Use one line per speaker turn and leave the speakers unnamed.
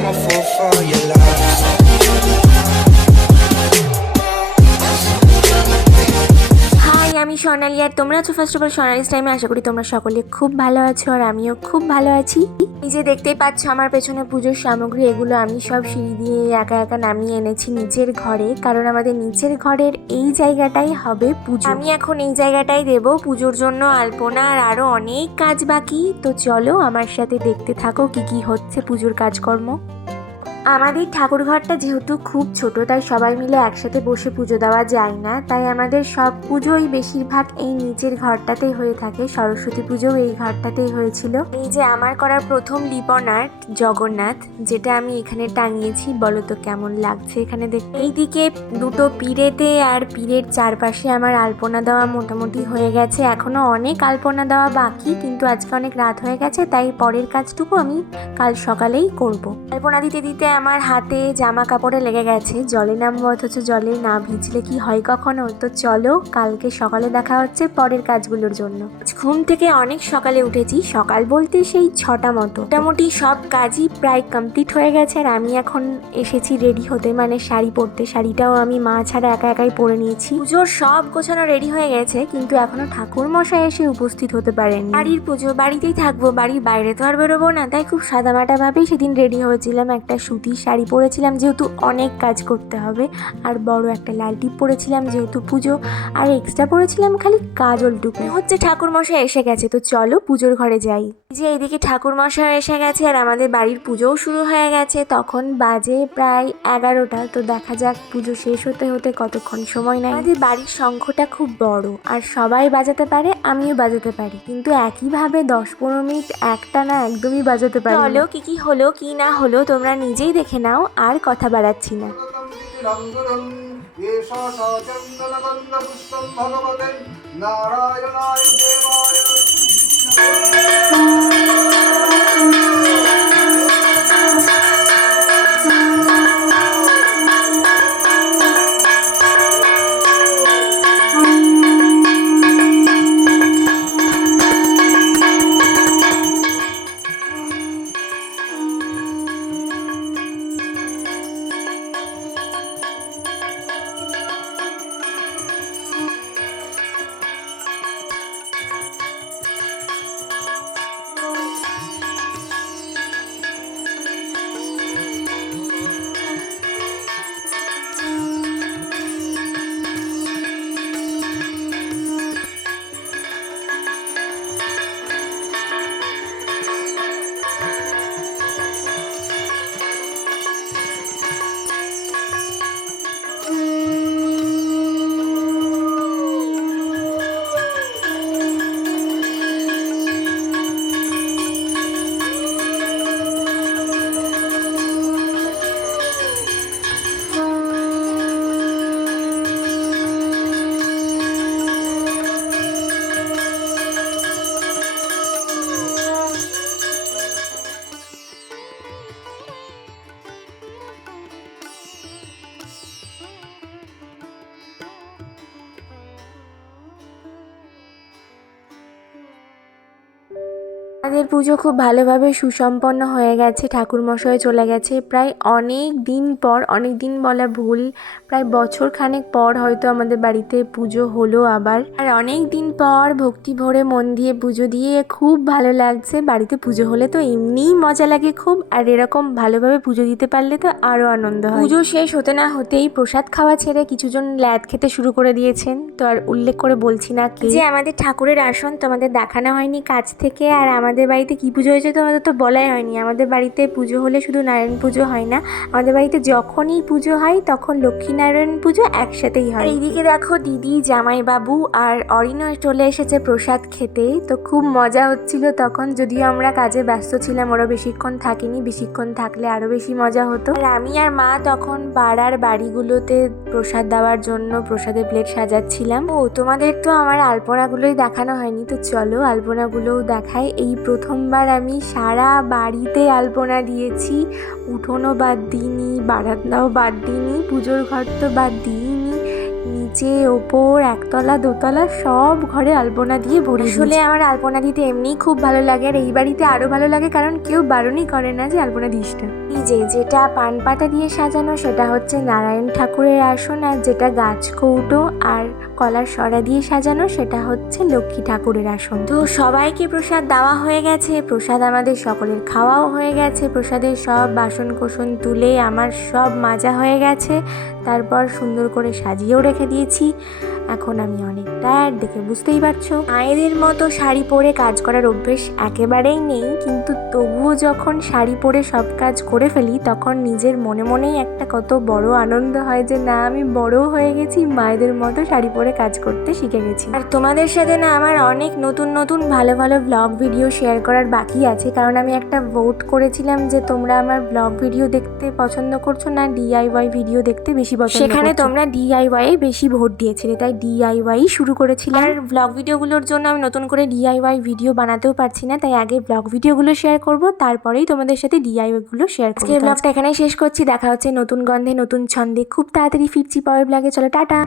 I'm a fool for your love.
আমি সোনালি, আর তোমরা আছো ফার্স্ট অফ অল সোনালিস টাইমে আশা করি তোমরা সকলে খুব ভালো আছো, আর আমিও খুব ভালো আছি। যে দেখতেই পাচ্ছ আমার পেছনে পুজোর সামগ্রী, এগুলো আমি সব সিঁড়ি দিয়ে একা একা নামিয়ে এনেছি নিচের ঘরে। কারণ আমাদের নিচের ঘরের এই জায়গাটাই হবে পুজো। আমি এখন এই জায়গাটাই দেব পুজোর জন্য আলপনা, আর আরও অনেক কাজ বাকি। তো চলো আমার সাথে দেখতে থাকো কি কি হচ্ছে পুজোর কাজকর্ম। আমাদের ঠাকুর ঘরটা যেহেতু খুব ছোট, তাই সবাই মিলে একসাথে বসে পুজো দেওয়া যায় না। তাই আমাদের সব পুজোই বেশিরভাগ এই নিচের ঘরটাতেই হয়ে থাকে। সরস্বতী পুজোও এই ঘরটাতেই হয়েছিল। এই যে আমার করার প্রথম লিপন আর্ট জগন্নাথ, যেটা আমি এখানে টাঙিয়েছি, বলো তো কেমন লাগছে এখানে দেখ? এইদিকে দুটো পিড়েতে আর পিড়ের চারপাশে আমার আলপনা দেওয়া মোটামুটি হয়ে গেছে। এখনও অনেক আলপনা দেওয়া বাকি, কিন্তু আজকে অনেক রাত হয়ে গেছে, তাই পরের কাজটুকু আমি কাল সকালেই করব। আলপনা দিতে দিতে আমার হাতে জামা কাপড়ে লেগে গেছে। জলে নামবো অথচ জলে না ভিজলে কি হয় কখনো? তো চলো, কালকে সকালে দেখা হচ্ছে পরের কাজগুলোর জন্য। ঘুম থেকে অনেক সকালে উঠেছি। সকাল বলতে সেই ছটা মতো। মোটামুটি সব কাজই প্রায় কমপ্লিট হয়ে গেছে আর আমি এখন এসেছি রেডি হতে। মানে শাড়ি পরতে। শাড়িটাও আমি মা ছাড়া একা একাই পরে নিয়েছি। পুজোর সব গোছানো রেডি হয়ে গেছে, কিন্তু এখনও ঠাকুর মশাই এসে উপস্থিত হতে পারেন বাড়ির পুজো বাড়িতেই থাকব। বাড়ির বাইরে তো আর বেরোবো না। তাই খুব সাদামাটা ভাবেই সেদিন রেডি হয়েছিলাম একটা সুতির শাড়ি পরেছিলাম, যেহেতু অনেক কাজ করতে হবে। আর বড় একটা লাল টিপ পরেছিলাম, যেহেতু পুজো। আর এক্সট্রা পরেছিলাম খালি কাজলটুকু হচ্ছে ঠাকুর মশাই এসে গেছে, তো চলো পুজোর ঘরে যাই। যে এইদিকে ঠাকুর মশাই এসে গেছে আর আমাদের বাড়ির পুজোও শুরু হয়ে গেছে। তখন বাজে প্রায় এগারোটা, তো দেখা যাক পুজো শেষ হতে হতে কতক্ষণ সময় নেয়। আমাদের বাড়ির শঙ্খটা খুব বড়, আর সবাই বাজাতে পারে, আমিও বাজাতে পারি। কিন্তু একইভাবে দশ পনেরো মিনিট একটা না একদমই বাজাতে পারি চলো কি কি হলো, কি না হলো, তোমরা নিজেই দেখে নাও আর কথা বাড়াচ্ছি না। আমাদের পুজো খুব ভালোভাবে সুসম্পন্ন হয়ে গেছে ঠাকুর মশাই চলে গেছে। প্রায় অনেক দিন পর, অনেক দিন বলা ভুল, প্রায় বছর খানেক পর হয়তো আমাদের বাড়িতে পুজো হলো আবার। আর অনেক দিন পর ভক্তি ভরে মন দিয়ে পুজো দিয়ে খুব ভালো লাগছে। বাড়িতে পুজো হলে তো এমনিই মজা লাগে খুব, আর এরকম ভালোভাবে পুজো দিতে পারলে তো আরও আনন্দ হয়। পুজো শেষ হতে না হতেই প্রসাদ খাওয়া ছেড়ে কিছুজন ল্যাদ খেতে শুরু করে দিয়েছেন। তো আর উল্লেখ করে বলছি না কি। যে আমাদের ঠাকুরের আসন তোমাদের দেখানো হয়নি কাছ থেকে, আর আমাদের বাড়িতে কি পুজো হয়েছে তোমাদের তো বলাই হয়নি। আমাদের বাড়িতে পুজো হলে শুধু নারায়ণ পুজো হয় না। আমাদের বাড়িতে যখনই পুজো হয়, তখন লক্ষ্মীনারায়ণ পুজো একসাথেই হয়। এইদিকে দেখো দিদি, জামাইবাবু আর অরিনয় চলে এসেছে প্রসাদ খেতে। তো খুব মজা হচ্ছিল তখন। যদিও আমরা কাজে ব্যস্ত ছিলাম, ওরা বেশিক্ষণ থাকিনি। বেশিক্ষণ থাকলে আরও বেশি মজা হতো। আর আমি আর মা তখন পাড়ার বাড়িগুলোতে প্রসাদ দেওয়ার জন্য প্রসাদের প্লেট সাজাচ্ছিলাম। ও, তোমাদের তো আমার আলপনাগুলোই দেখানো হয়নি। তো চলো আলপনাগুলোও দেখায় এই প্রথমবার আমি সারা বাড়িতে আলপনা দিয়েছি। উঠোনও বাদ দিইনি, বারান্দাও বাদ দিইনি, পুজোর ঘর তো বাদ দিইনি। নিচে ওপর একতলা দোতলা সব ঘরে আলপনা দিয়ে ভরে আসলে আমার আলপনা দিতে এমনিই খুব ভালো লাগে আর এই বাড়িতে আরও ভালো লাগে কারণ কেউ বারণই করে না যে আলপনা দিস না। এই যে যেটা পান পাতা দিয়ে সাজানো সেটা হচ্ছে নারায়ণ ঠাকুরের আসন আর যেটা গাছ কৌটো আর কলার সরা দিয়ে সাজানো সেটা হচ্ছে লক্ষ্মী ঠাকুরের আসন। তো সবাইকে প্রসাদ দেওয়া হয়ে গেছে প্রসাদ আমাদের সকলের খাওয়াও হয়ে গেছে প্রসাদের সব বাসন কোসন তুলে আমার সব মাজা হয়ে গেছে তারপর সুন্দর করে সাজিয়েও রেখে দিয়েছি। এখন আমি অনেক টায়ার্ড দেখে বুঝতেই পারছ? মায়েদের মতো শাড়ি পরে কাজ করার অভ্যেস একেবারেই নেই কিন্তু তবুও যখন শাড়ি পরে সব কাজ করে ফেলি তখন নিজের মনে মনেই একটা কত বড় আনন্দ হয় যে না আমি বড় হয়ে গেছি মায়েদের মতো শাড়ি পরে কাজ করতে শিখে গেছি। আর তোমাদের সাথে না আমার অনেক নতুন নতুন ভালো ভালো ব্লগ ভিডিও শেয়ার করার বাকি আছে কারণ আমি একটা ভোট করেছিলাম যে তোমরা আমার ব্লগ ভিডিও দেখতে পছন্দ করছ না ডিআইওয়াই ভিডিও দেখতে বেশি পছন্দ সেখানে তোমরা ডিআইওয়াই বেশি ভোট দিয়েছিলে তাই ডিআইওয়াই শুরু করেছিলাম। আর ব্লগ ভিডিওগুলোর জন্য আমি নতুন করে ডিআইওয়াই ভিডিও বানাতেও পারছি না তাই আগে ব্লগ ভিডিওগুলো শেয়ার করব তারপরেই তোমাদের সাথে ডিআইওয়াই গুলো শেয়ার করব। আজকে ব্লগটা এখানেই শেষ করছি দেখা হচ্ছে নতুন গন্ধে নতুন ছন্দে। খুব তাড়াতাড়ি ফিরছি পরের ব্লগে চলো টাটা।